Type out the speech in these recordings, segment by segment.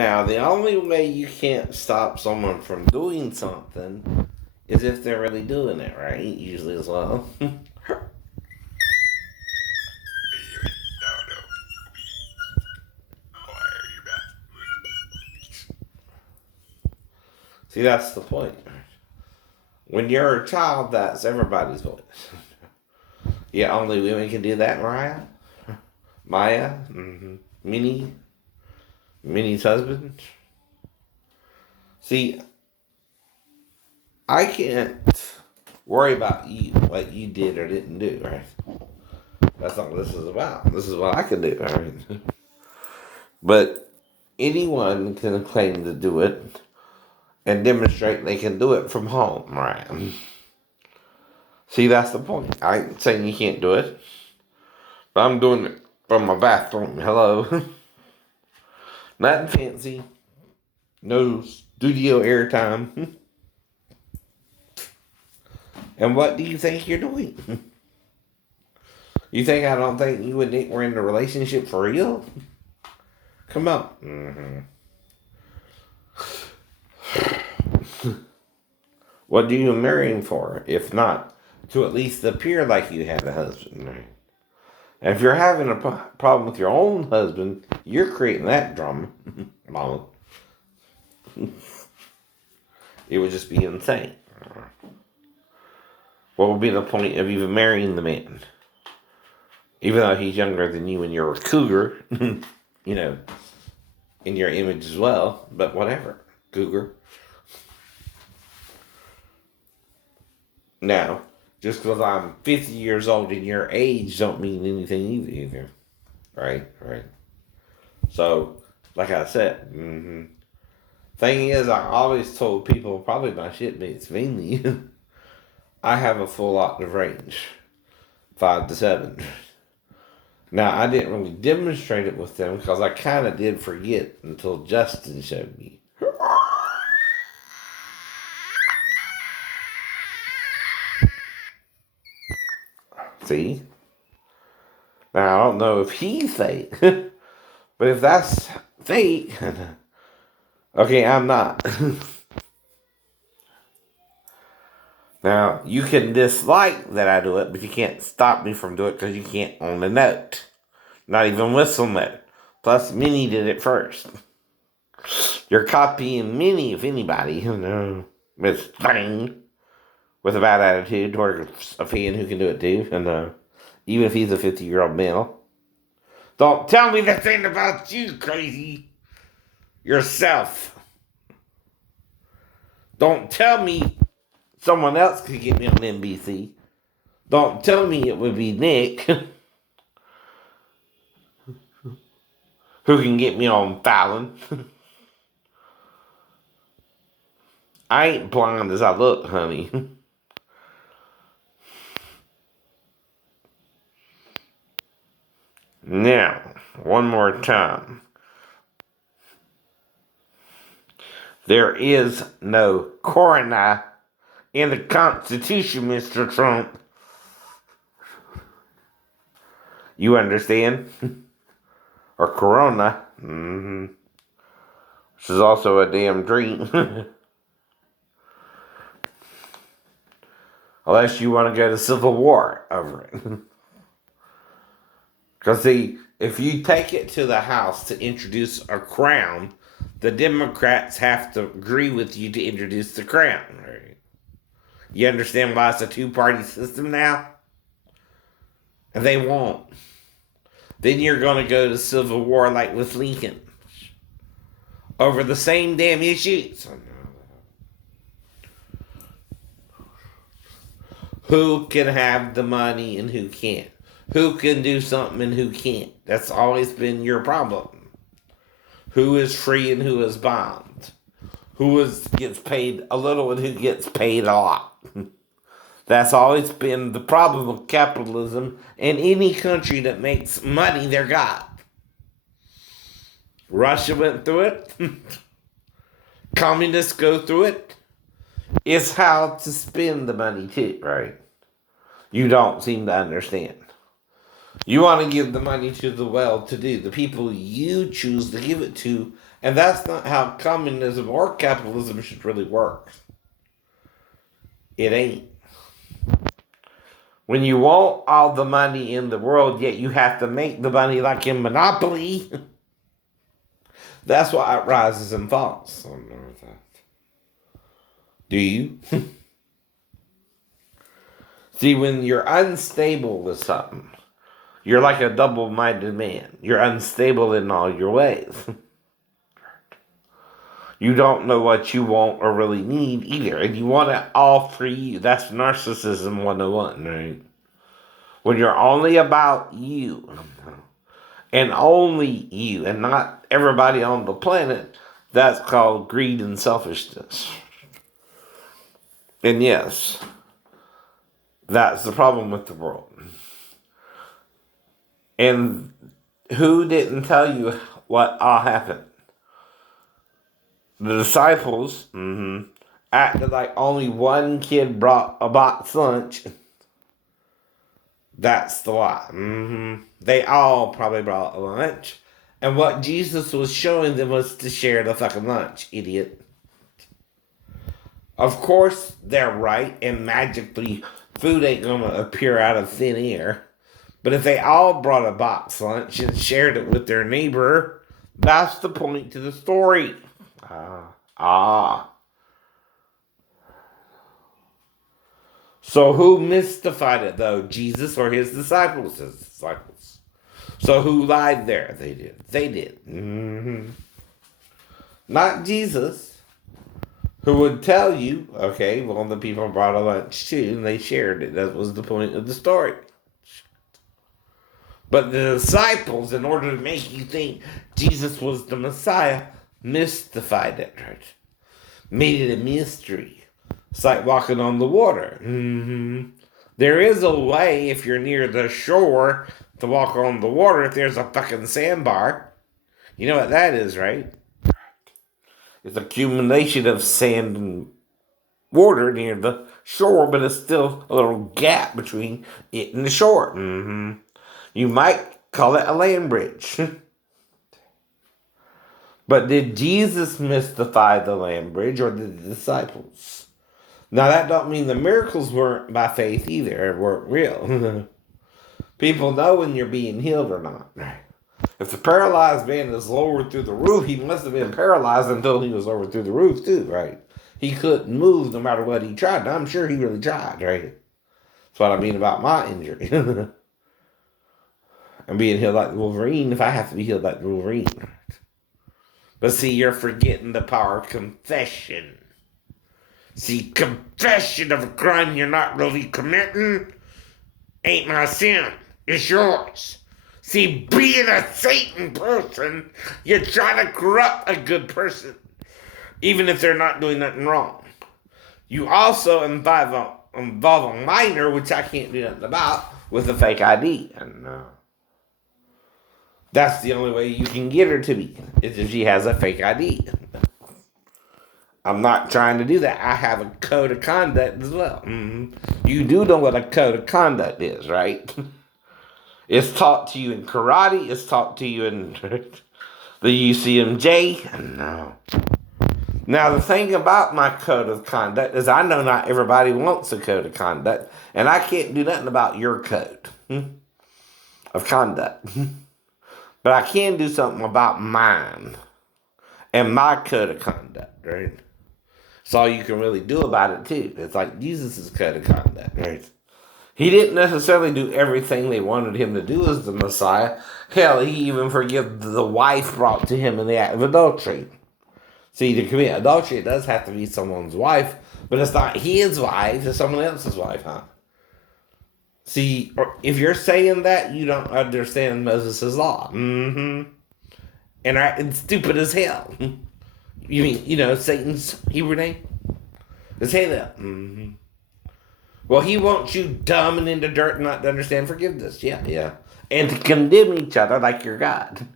Now, the only way you can't stop someone from doing something is if they're really doing it, right? Usually as well. See, that's the point. When you're a child, that's everybody's voice. Yeah, only women can do that, Mariah? Maya? Mm-hmm. Minnie? Minnie's husband? See, I can't worry about you, what you did or didn't do, right? That's not what this is about. This is what I can do, right? But anyone can claim to do it and demonstrate they can do it from home, right? See, that's the point. I ain't saying you can't do it, but I'm doing it from my bathroom. Hello. Nothing fancy. No studio airtime. And what do you think you're doing? You think I don't think you and Nick were in a relationship for real? Come on. What do you marry him for? If not, to at least appear like you have a husband, right? And if you're having a problem with your own husband, you're creating that drama, mama. It would just be insane. What would be the point of even marrying the man? Even though he's younger than you and you're a cougar, you know, in your image as well, but whatever. Cougar. Now, just because I'm 50 years old and your age don't mean anything either. Right? So, like I said, thing is, I always told people, probably my shitmates mainly, I have a full octave range. 5 to 7. Now, I didn't really demonstrate it with them because I kind of did forget until Justin showed me. See? Now, I don't know if he's fake, but if that's fake, okay, I'm not. Now, you can dislike that I do it, but you can't stop me from doing it because you can't own the note. Not even whistle note. Plus, Minnie did it first. You're copying Minnie, if anybody, Miss Thing, with a bad attitude towards a fan who can do it too, and even if he's a 50-year-old male. Don't tell me the thing about you, crazy. Yourself. Don't tell me someone else could get me on NBC. Don't tell me it would be Nick who can get me on Fallon. I ain't blind as I look, honey. Now, one more time. There is no coroner in the Constitution, Mr. Trump. You understand? Or corona. Which is also a damn drink. Unless you want to go to civil war over it. Because, see, if you take it to the House to introduce a crown, the Democrats have to agree with you to introduce the crown. Right? You understand why it's a two-party system now? And they won't. Then you're going to go to civil war like with Lincoln. Over the same damn issues. Who can have the money and who can't? Who can do something and who can't? That's always been your problem. Who is free and who is bond? Gets paid a little and who gets paid a lot? That's always been the problem with capitalism in any country that makes money they're got. Russia went through it. Communists go through it. It's how to spend the money too, right? You don't seem to understand. You want to give the money to the well-to-do, the people you choose to give it to And that's not how communism or capitalism should really work. It ain't. When you want all the money in the world, yet you have to make the money like in Monopoly, that's why it rises and falls. I don't know that. Do you? See, when you're unstable with something, you're like a double-minded man. You're unstable in all your ways. You don't know what you want or really need either. And you want it all for you. That's narcissism 101, right? When you're only about you, and only you, and not everybody on the planet, that's called greed and selfishness. And yes, that's the problem with the world. And who didn't tell you what all happened? The disciples acted like only one kid brought a box lunch. That's the lie. They all probably brought a lunch. And what Jesus was showing them was to share the fucking lunch, idiot. Of course, they're right, and magically food ain't gonna appear out of thin air. But if they all brought a box lunch and shared it with their neighbor, that's the point to the story. So who mystified it, though? Jesus or his disciples? His disciples. So who lied there? They did. They did. Not Jesus, who would tell you, okay, well, the people brought a lunch too, and they shared it. That was the point of the story. But the disciples, in order to make you think Jesus was the Messiah, mystified it, right? Made it a mystery. It's like walking on the water. There is a way, if you're near the shore, to walk on the water if there's a fucking sandbar. You know what that is, right? It's accumulation of sand and water near the shore, but it's still a little gap between it and the shore. You might call it a land bridge. But did Jesus mystify the land bridge, or did the disciples? Now, that don't mean the miracles weren't by faith either. It weren't real. People know when you're being healed or not. If the paralyzed man is lowered through the roof, he must have been paralyzed until he was lowered through the roof too, right? He couldn't move no matter what he tried. And I'm sure he really tried, right? That's what I mean about my injury. I'm being healed like the Wolverine if I have to be healed like the Wolverine. But see, you're forgetting the power of confession. See, confession of a crime you're not really committing ain't my sin. It's yours. See, being a Satan person, you're trying to corrupt a good person, even if they're not doing nothing wrong. You also involve a minor, which I can't do nothing about, with a fake ID. And that's the only way you can get her to be, is if she has a fake ID. I'm not trying to do that. I have a code of conduct as well. You do know what a code of conduct is, right? It's taught to you in karate. It's taught to you in the UCMJ. No. Now, the thing about my code of conduct is I know not everybody wants a code of conduct, and I can't do nothing about your code of conduct. But I can do something about mine and my code of conduct, right? That's all you can really do about it, too. It's like Jesus' code of conduct, right? He didn't necessarily do everything they wanted him to do as the Messiah. Hell, he even forgave the wife brought to him in the act of adultery. See, to commit adultery, it does have to be someone's wife, but it's not his wife, it's someone else's wife, huh? See, if you're saying that, you don't understand Moses' law. And it's stupid as hell. You mean, Satan's Hebrew name? It's Halo. Well, he wants you dumb and in the dirt and not to understand forgiveness. Yeah. And to condemn each other like you're God.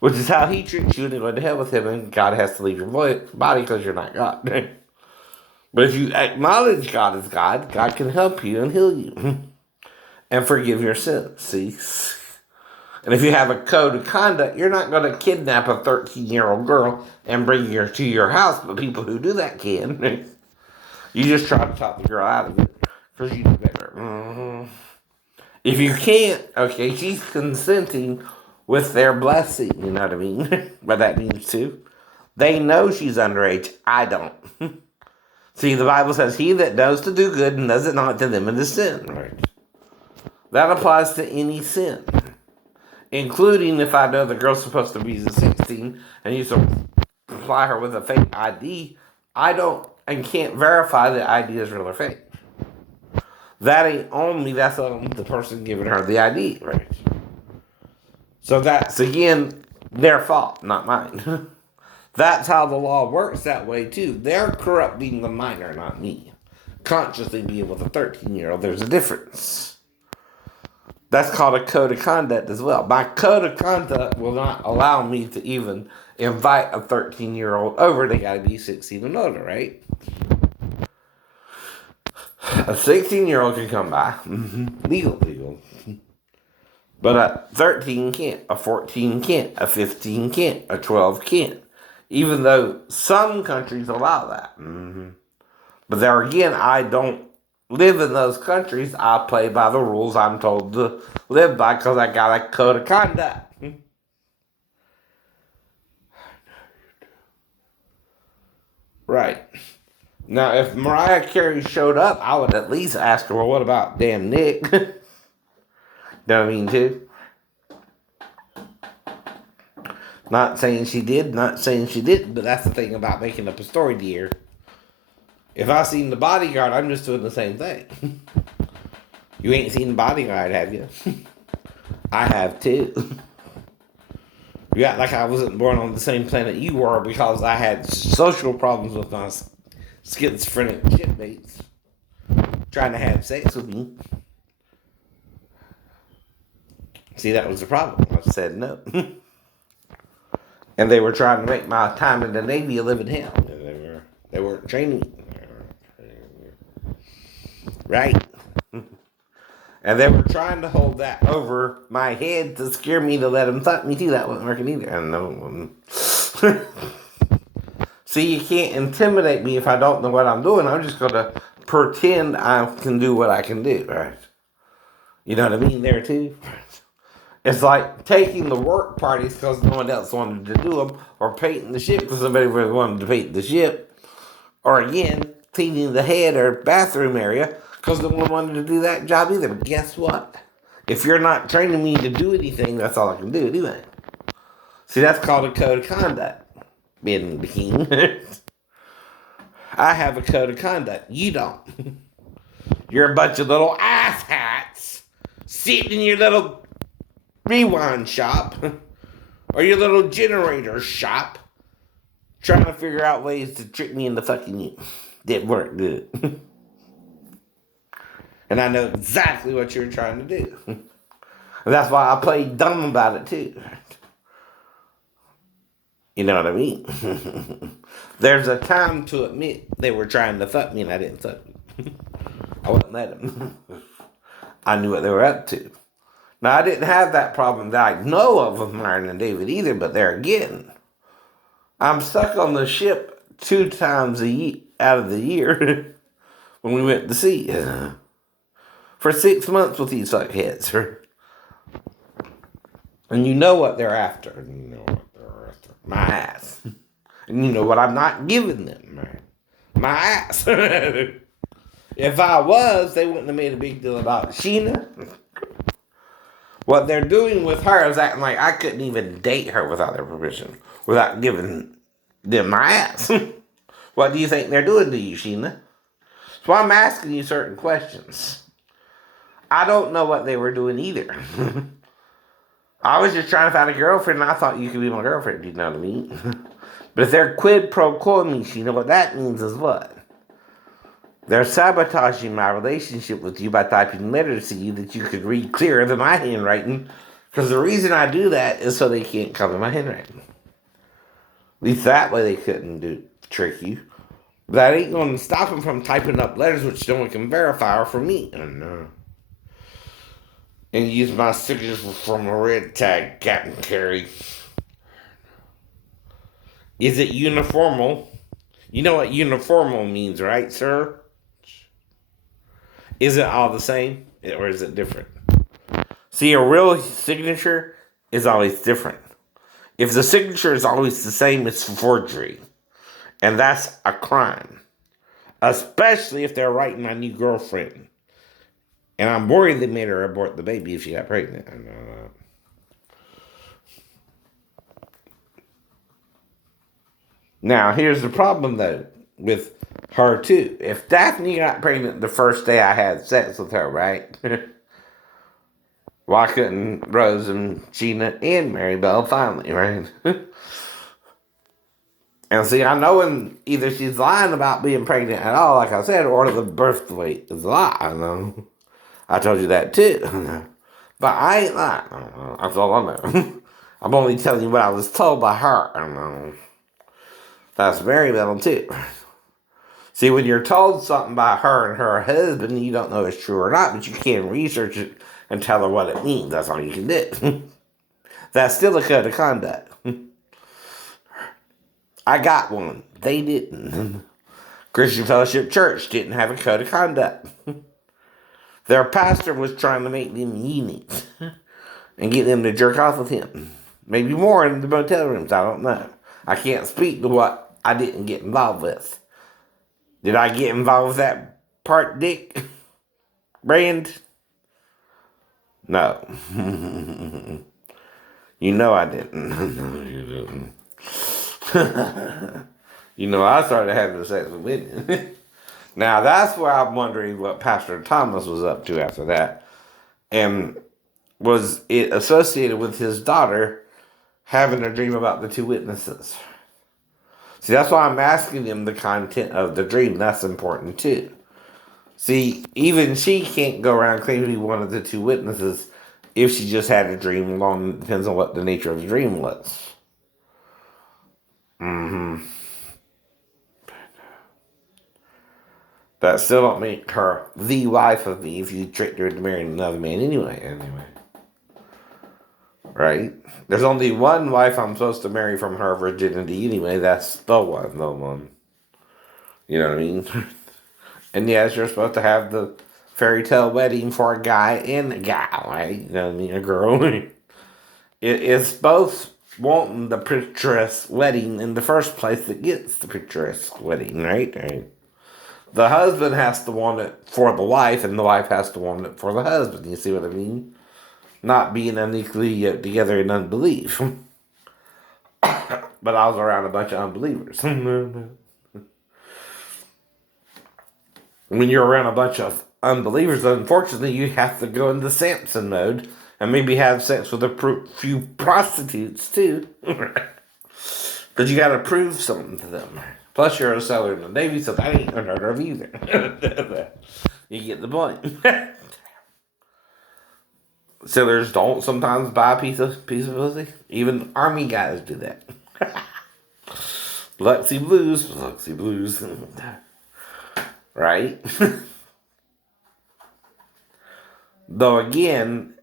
Which is how he treats you, and you go to hell with him, and God has to leave your body because you're not God. But if you acknowledge God as God, God can help you and heal you. And forgive your sins, see? And if you have a code of conduct, you're not going to kidnap a 13-year-old girl and bring her to your house, but people who do that can. You just try to talk the girl out of it because you know better. If you can't, okay, she's consenting with their blessing, you know what I mean? What that means too. They know she's underage. I don't. See, the Bible says, he that knows to do good and does it not, to them it is sin. Right. That applies to any sin. Including if I know the girl's supposed to be 16 and you supply her with a fake ID, I don't and can't verify the ID is real or fake. That ain't on me, that's on the person giving her the ID, right? So that's, again, their fault, not mine. That's how the law works that way, too. They're corrupting the minor, not me. Consciously being with a 13-year-old, there's a difference. That's called a code of conduct as well. My code of conduct will not allow me to even invite a 13-year-old over. They gotta be 16 and older, right? A 16-year-old can come by. Legal. But a 13 can't. A 14 can't. A 15 can't. A 12 can't. Even though some countries allow that. But there again, I don't live in those countries. I play by the rules I'm told to live by because I got a code of conduct. Right. Now, if Mariah Carey showed up, I would at least ask her, well, what about damn Nick? Know what I mean, too? Not saying she did, not saying she didn't, but that's the thing about making up a story, dear. If I seen The Bodyguard, I'm just doing the same thing. You ain't seen The Bodyguard, have you? I have, too. You act like I wasn't born on the same planet you were because I had social problems with my schizophrenic shipmates trying to have sex with me. See, that was the problem. I said no. And they were trying to make my time in the Navy a living hell. They weren't training me. Right? And they were trying to hold that over my head to scare me to let them fuck me too. That wasn't working either. And no. See, you can't intimidate me if I don't know what I'm doing. I'm just going to pretend I can do what I can do, right? You know what I mean there too? It's like taking the work parties because no one else wanted to do them, or painting the ship because somebody really wanted to paint the ship, or again, cleaning the head or bathroom area because no one wanted to do that job either. But guess what? If you're not training me to do anything, that's all I can do anyway. See, that's called a code of conduct. Being the king. I have a code of conduct. You don't. You're a bunch of little ass hats sitting in your little rewind shop or your little generator shop trying to figure out ways to trick me into fucking you. Didn't work good. And I know exactly what you're trying to do. And that's why I play dumb about it too. You know what I mean? There's a time to admit they were trying to fuck me and I didn't fuck them. I wouldn't let them. I knew what they were up to. Now, I didn't have that problem that I know of with Myron and David either, but there again, I'm stuck on the ship 2 times out of the year when we went to sea. For 6 months with these fuckheads. And you know what they're after. And you know what they're after. My ass. And you know what I'm not giving them. My ass. If I was, they wouldn't have made a big deal about Sheena. What they're doing with her is acting like I couldn't even date her without their permission. Without giving them my ass. What do you think they're doing to you, Sheena? So I'm asking you certain questions. I don't know what they were doing either. I was just trying to find a girlfriend and I thought you could be my girlfriend, you know what I mean? But if they're quid pro quo me, Sheena, what that means is what? They're sabotaging my relationship with you by typing letters to you that you could read clearer than my handwriting. Because the reason I do that is so they can't copy my handwriting. At least that way they couldn't trick you. But that ain't going to stop them from typing up letters which no one can verify are from me. Oh, no. and use my signature from a red tag, Captain Carey. Is it uniformal? You know what uniformal means, right, sir? Is it all the same, or is it different? See, a real signature is always different. If the signature is always the same, it's forgery. And that's a crime. Especially if they're writing my new girlfriend. And I'm worried they made her abort the baby if she got pregnant. Now, here's the problem, though, with her, too. If Daphne got pregnant the first day I had sex with her, right? Why couldn't Rose and Gina and Maribel finally, right? And see, I know when either she's lying about being pregnant at all, like I said, or the birth weight is a lie. I know. I told you that too. But I ain't lying. That's all I know. I'm only telling you what I was told by her. I know. That's very little too. See, when you're told something by her and her husband, you don't know if it's true or not, but you can research it and tell her what it means. That's all you can do. That's still a code of conduct. I got one. They didn't. Christian Fellowship Church didn't have a code of conduct. Their pastor was trying to make them eunuchs and get them to jerk off with him. Maybe more in the motel rooms, I don't know. I can't speak to what I didn't get involved with. Did I get involved with that part, Dick? Brand? No. You know I didn't. No, you didn't. You know I started having sex with women. Now that's where I'm wondering what Pastor Thomas was up to after that. And was it associated with his daughter having a dream about the two witnesses? See, that's why I'm asking him the content of the dream. That's important too. See, even she can't go around claiming to be one of the two witnesses if she just had a dream alone. It depends on what the nature of the dream was. That still don't make her the wife of me if you tricked her into marrying another man anyway. Right? There's only one wife I'm supposed to marry from her virginity anyway. That's the one. You know what I mean? And yes, you're supposed to have the fairy tale wedding for a guy and a gal, right? You know what I mean? A girl. It's both wanting the picturesque wedding in the first place that gets the picturesque wedding, right? The husband has to want it for the wife, and the wife has to want it for the husband. You see what I mean? Not being unequally together in unbelief. But I was around a bunch of unbelievers. When you're around a bunch of unbelievers, unfortunately, you have to go into Samson mode and maybe have sex with a few prostitutes too. Because you got to prove something to them. Plus, you're a sailor in the Navy, so that ain't unheard of either. You get the point. Sailors don't sometimes buy a piece of pussy. Even Army guys do that. Luxy blues. Right? Though again,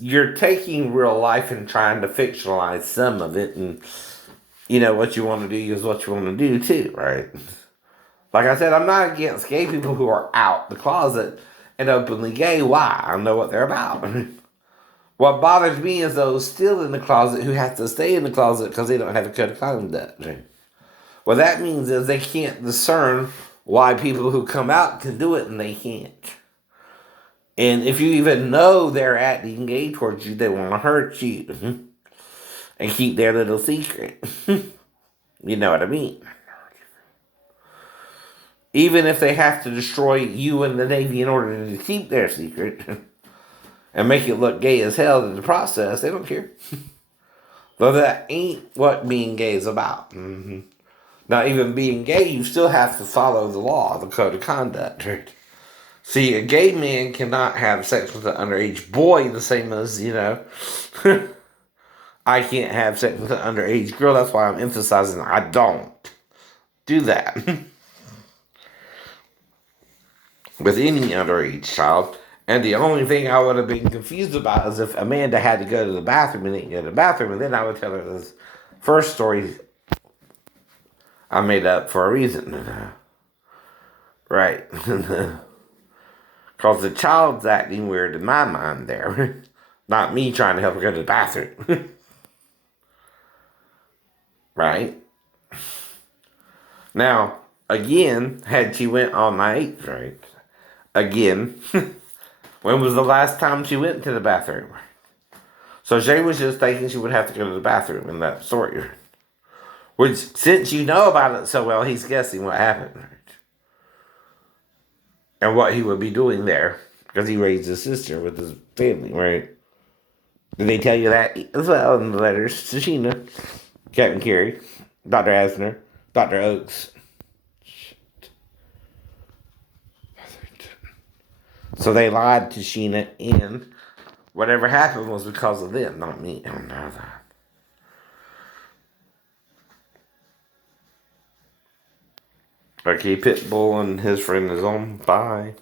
you're taking real life and trying to fictionalize some of it, and you know what you want to do is what you want to do too, right? Like I said, I'm not against gay people who are out the closet and openly gay. Why? I know what they're about. What bothers me is those still in the closet who have to stay in the closet because they don't have a code of conduct. What that means is they can't discern why people who come out can do it and they can't. And if you even know they're acting gay towards you, they want to hurt you and keep their little secret. You know what I mean? Even if they have to destroy you and the Navy in order to keep their secret and make it look gay as hell in the process, they don't care. Though that ain't what being gay is about. Not even being gay, you still have to follow the law, the code of conduct. Right? See, a gay man cannot have sex with an underage boy the same as, I can't have sex with an underage girl. That's why I'm emphasizing I don't do that with any underage child. And the only thing I would have been confused about is if Amanda had to go to the bathroom and didn't go to the bathroom, and then I would tell her this first story I made up for a reason. Right. Because the child's acting weird in my mind there. Not me trying to help her go to the bathroom. Right? Now, again, had she went all night, right? Again, when was the last time she went to the bathroom? So Shay was just thinking she would have to go to the bathroom in that story. Which, since you know about it so well, he's guessing what happened. Right? And what he would be doing there. Because he raised his sister with his family, right? Did they tell you that as well in the letters to Sheena? Captain Carey, Dr. Asner, Dr. Oakes. So they lied to Sheena, and whatever happened was because of them, not me. I don't know that. Okay, Pitbull and his friend is on. Bye.